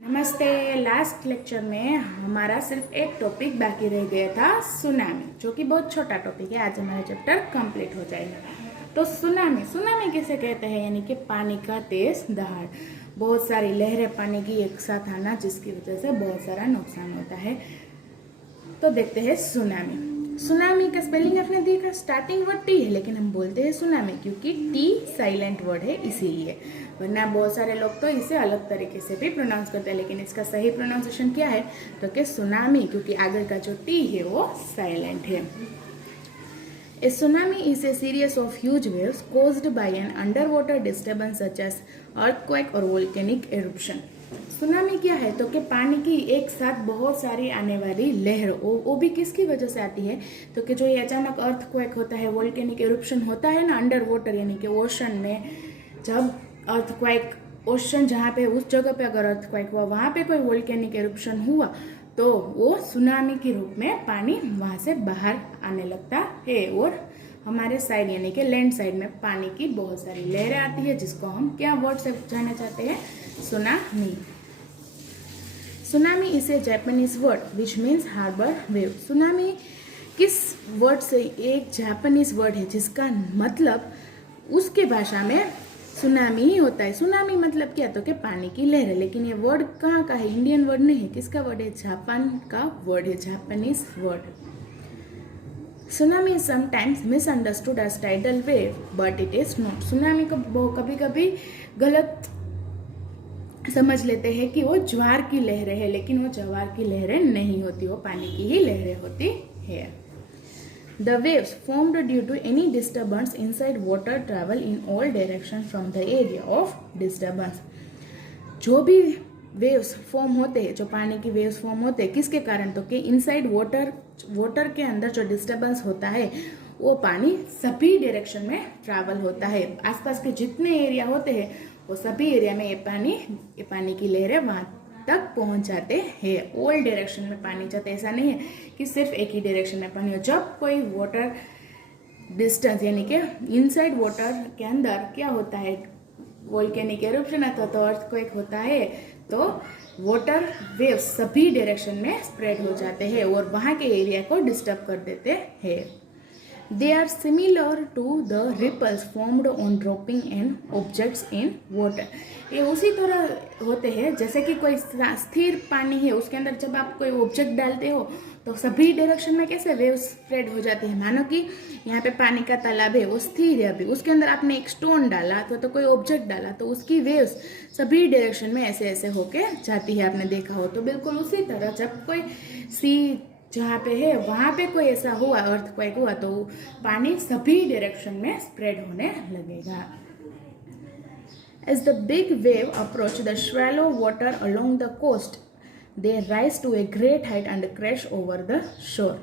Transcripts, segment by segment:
नमस्ते। Last lecture में हमारा सिर्फ एक टॉपिक बाकी रह गया था, सुनामी, जो कि बहुत छोटा टॉपिक है। आज हमारा चैप्टर कंप्लीट हो जाएगा। तो सुनामी किसे कहते हैं? यानी कि पानी का तेज दहाड़, बहुत सारी लहरें पानी की एक साथ आना, जिसकी वजह से बहुत सारा नुकसान होता है। तो देखते हैं सुनामी का स्पेलिंग आपने देखा, स्टार्टिंग वर्ड टी है, लेकिन हम बोलते हैं सुनामी क्योंकि टी साइलेंट वर्ड है, इसीलिए। वरना बहुत सारे लोग तो इसे अलग तरीके से भी प्रोनाउंस करते हैं, लेकिन इसका सही प्रोनाउंसिएशन क्या है? तो कि सुनामी, क्योंकि आगे का जो टी है वो साइलेंट है। A tsunami is a series of huge waves caused by an underwater disturbance such as earthquake or volcanic eruption. Tsunami क्या है? तो कि पानी की एक साथ बहुत सारी आने वाली लहर, वो भी किसकी वजह से आती है? तो कि जो ये अचानक अर्थक्वेक होता है, वोल्केनिक एरुप्शन होता है ना अंडर वाटर, यानी कि ओशन में। जब अर्थक्वेक, ओशन जहाँ पे, उस जगह पे अगर अर्थक्वेक हुआ, वहाँ पे कोई वोल्केनिक एरुप्शन हुआ, तो वो सुनामी के रूप में पानी वहाँ से बाहर आने लगता है। और हमारे साइड यानी कि लैंड साइड में पानी की बहुत सारी लहरें आती है, जिसको हम क्या वर्ड से जानना चाहते हैं? Tsunami. Tsunami is a Japanese word which means harbour wave. Tsunami किस वर्ड से? एक जापानीज वर्ड है जिसका मतलब उसके भाषा में सुनामी ही होता है। सुनामी मतलब क्या? तो कि पानी की लहर है। लेकिन ये वर्ड कहाँ का है? इंडियन वर्ड नहीं है। किसका वर्ड है? जापान का वर्ड है, Japanese word. Tsunami is sometimes misunderstood as tidal wave but it is not. Tsunami को कभी कभी गलत समझ लेते हैं कि वो ज्वार की लहरें है, लेकिन वो ज्वार की लहरें नहीं होती, वो पानी की ही लहरें होती है। The waves formed due to any disturbance inside water travel in all directions from the area of disturbance. जो भी वेव्स फॉर्म होते हैं, जो पानी की वेव्स फॉर्म होते हैं, किसके कारण? तो कि इनसाइड वाटर के अंदर जो डिस्टर्बेंस होता है, वो पानी सभी डायरेक्शन में ट्रैवल होता है। आसपास के जितने एरिया होते हैं, वो सभी एरिया में ये पानी की लहरें वहाँ तक पहुंच जाते हैं। ऑल डायरेक्शन में पानी जाते, ऐसा नहीं है कि सिर्फ एक ही डायरेक्शन में पानी हो। जब कोई वाटर डिस्टेंस यानी कि इनसाइड वाटर के अंदर क्या होता है, वोल्केनिक एरुप्शन आता तो अर्थक्वेक होता है, तो वाटर वेव सभी डायरेक्शन में स्प्रेड हो जाते हैं और वहाँ के एरिया को डिस्टर्ब कर देते हैं। They are similar to the ripples formed on dropping an objects in water. ये उसी तरह होते हैं जैसे कि कोई स्थिर पानी है, उसके अंदर जब आप कोई ऑब्जेक्ट डालते हो तो सभी डायरेक्शन में कैसे वेव स्प्रेड हो जाती है। मानो कि यहाँ पे पानी का तालाब है, वो स्थिर है, अभी उसके अंदर आपने एक स्टोन डाला तो कोई ऑब्जेक्ट डाला, तो उसकी वेव्स सभी डायरेक्शन में ऐसे ऐसे होके जाती है, आपने देखा हो। तो बिल्कुल उसी तरह जब कोई सी जहाँ पे है वहाँ पे कोई ऐसा हुआ, अर्थक्वेक हुआ, तो पानी सभी डायरेक्शन में स्प्रेड होने लगेगा। As the big wave approach the shallow water along the coast, they rise to a great height and crash over the shore.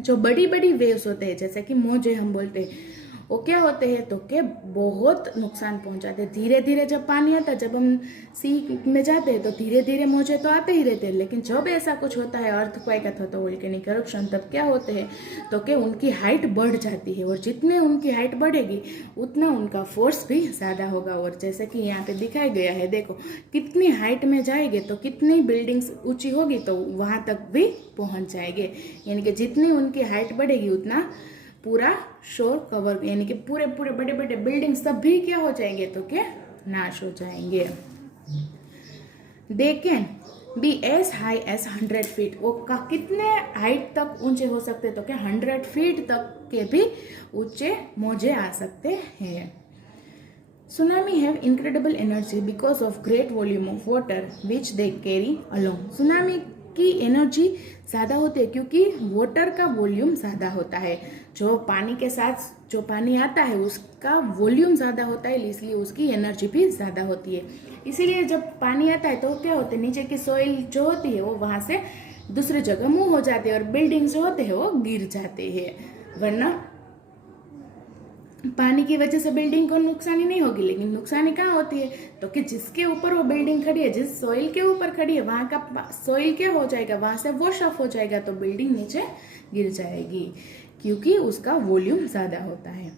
जो बड़ी बड़ी वेव्स होते हैं, जैसे कि मोजे हम बोलते हैं, वो क्या होते हैं? तो कि बहुत नुकसान पहुंचाते हैं। धीरे धीरे जब पानी आता है, जब हम सी में जाते हैं तो धीरे धीरे मोजे तो आते ही रहते हैं, लेकिन जब ऐसा कुछ होता है, अर्थक्वेक अथवा तो वोल्केनिक एरुप्शन, तब क्या होते हैं? तो कि उनकी हाइट बढ़ जाती है, और जितने उनकी हाइट बढ़ेगी उतना उनका फोर्स भी ज़्यादा होगा। और जैसे कि यहाँ पे दिखाया गया है, देखो कितनी हाइट में जाएंगे तो कितनी बिल्डिंग्स ऊंची होगी तो वहाँ तक भी पहुँच जाएंगे। यानी कि जितनी उनकी हाइट बढ़ेगी उतना पूरा शोर कवर, यानी कि पूरे बड़े बड़े बिल्डिंग सब भी क्या हो जाएंगे? तो क्या नाश हो जाएंगे। They can be as high as 100 feet. वो कितने हाइट तक ऊंचे हो सकते? तो क्या 100 फीट तक के भी ऊंचे मोजे आ सकते हैं। Tsunami have incredible energy because of great volume of water which they carry along. Tsunami की एनर्जी ज़्यादा होती है क्योंकि वाटर का वॉल्यूम ज़्यादा होता है। जो पानी के साथ जो पानी आता है उसका वॉल्यूम ज़्यादा होता है, इसलिए उसकी एनर्जी भी ज़्यादा होती है। इसीलिए जब पानी आता है तो क्या होता है, नीचे की सोइल जो होती है वो वहाँ से दूसरी जगह मूव हो जाती है और बिल्डिंग्स जो होते हैं वो गिर जाते हैं। वरना पानी की वजह से बिल्डिंग को नुकसानी नहीं होगी, लेकिन नुकसानी कहाँ होती है? तो कि जिसके ऊपर वो बिल्डिंग खड़ी है, जिस सॉइल के ऊपर खड़ी है, वहाँ का सॉइल क्या हो जाएगा? वहाँ से वॉश ऑफ हो जाएगा, तो बिल्डिंग नीचे गिर जाएगी क्योंकि उसका वॉल्यूम ज़्यादा होता है।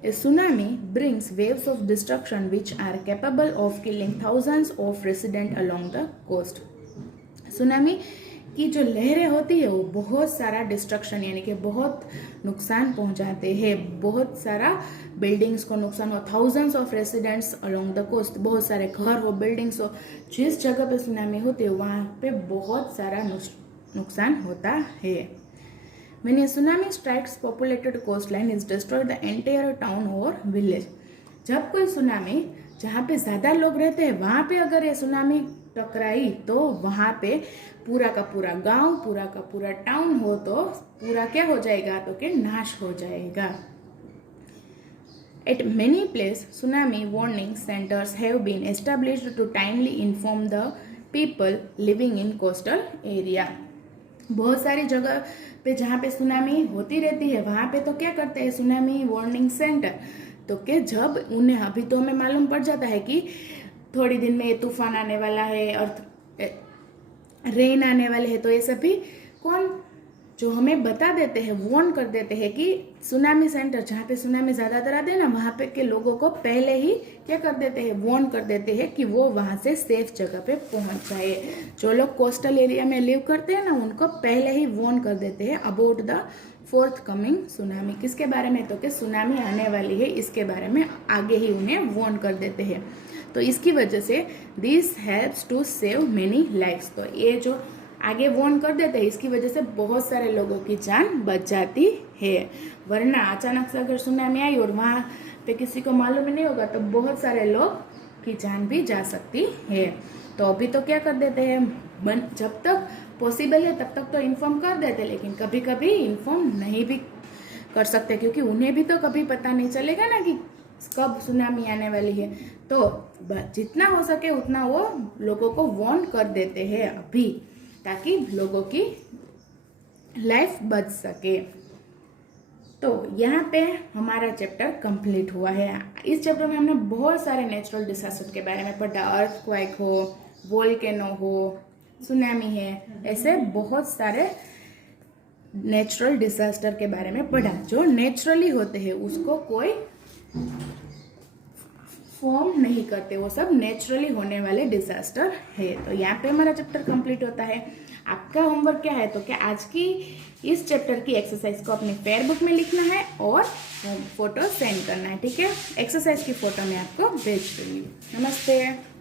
A tsunami brings waves of destruction which are capable of killing thousands of residents along the coast. Tsunami की जो लहरें होती है वो बहुत सारा डिस्ट्रक्शन यानी कि बहुत नुकसान पहुंचाते हैं, बहुत सारा बिल्डिंग्स को नुकसान हो, thousands of residents along the coast, बहुत सारे घर हो, बिल्डिंग्स हो, जिस जगह पे सुनामी होती है वहाँ पे बहुत सारा नुकसान होता है. When a tsunami strikes populated coastline, it destroys the entire town or village. जब कोई सुनामी जहाँ पे ज़्यादा लोग रहते हैं वहाँ पे अगर ये सुनामी टकराई तो वहाँ पे पूरा का पूरा गांव, पूरा का पूरा टाउन हो तो पूरा क्या हो जाएगा, तो कि नाश हो जाएगा. At many places, tsunami warning centers have been established to timely inform the people living in coastal area. बहुत सारी जगह पे जहाँ पे सुनामी होती रहती है वहाँ पे तो क्या करते हैं सुनामी वार्निंग सेंटर, तो कि जब उन्हें अभी तो हमें मालूम पड़ जाता है कि थोड़ी दिन में तूफान आने वाला है और रेन आने वाले हैं, तो ये सभी कौन जो हमें बता देते हैं, वार्न कर देते हैं कि सुनामी सेंटर जहाँ पे सुनामी ज़्यादातर आते हैं ना वहाँ पे के लोगों को पहले ही क्या कर देते हैं, वार्न कर देते हैं कि वो वहाँ से सेफ जगह पे पहुँच जाए. जो लोग कोस्टल एरिया में लिव करते हैं ना उनको पहले ही वार्न कर देते हैं about the fourth coming tsunami. किसके बारे में, तो कि सुनामी आने वाली है इसके बारे में आगे ही उन्हें वार्न कर देते हैं. तो इसकी वजह से this helps to save many lifes. तो ये जो आगे वार्न कर देते हैं इसकी वजह से बहुत सारे लोगों की जान बच जाती है. वरना अचानक से अगर सुनामी आई और वहाँ पे किसी को मालूम ही नहीं होगा तो बहुत सारे लोग की जान भी जा सकती है. तो अभी तो क्या कर देते हैं, जब तक पॉसिबल है तब तक तो इन्फॉर्म कर देते, लेकिन कभी कभी इन्फॉर्म नहीं भी कर सकते क्योंकि उन्हें भी तो कभी पता नहीं चलेगा ना कि कब सुनामी आने वाली है. तो जितना हो सके उतना वो लोगों को वार्न कर देते हैं अभी, ताकि लोगों की लाइफ बच सके. तो यहाँ पे हमारा चैप्टर कंप्लीट हुआ है. इस चैप्टर में हमने बहुत सारे नेचुरल डिजास्टर के बारे में पढ़ा, अर्थक्वेक हो, वोल्केनो हो, सुनामी है, ऐसे बहुत सारे नेचुरल डिजास्टर के बारे में पढ़ा. जो नेचुरली होते हैं उसको कोई फॉर्म नहीं करते, वो सब नेचुरली होने वाले डिजास्टर है. तो यहाँ पे हमारा चैप्टर कंप्लीट होता है. आपका होमवर्क क्या है, तो क्या आज की इस चैप्टर की एक्सरसाइज को अपनी फेयर बुक में लिखना है और फोटो सेंड करना है. ठीक है, एक्सरसाइज की फोटो मैं आपको भेज दूंगी. नमस्ते.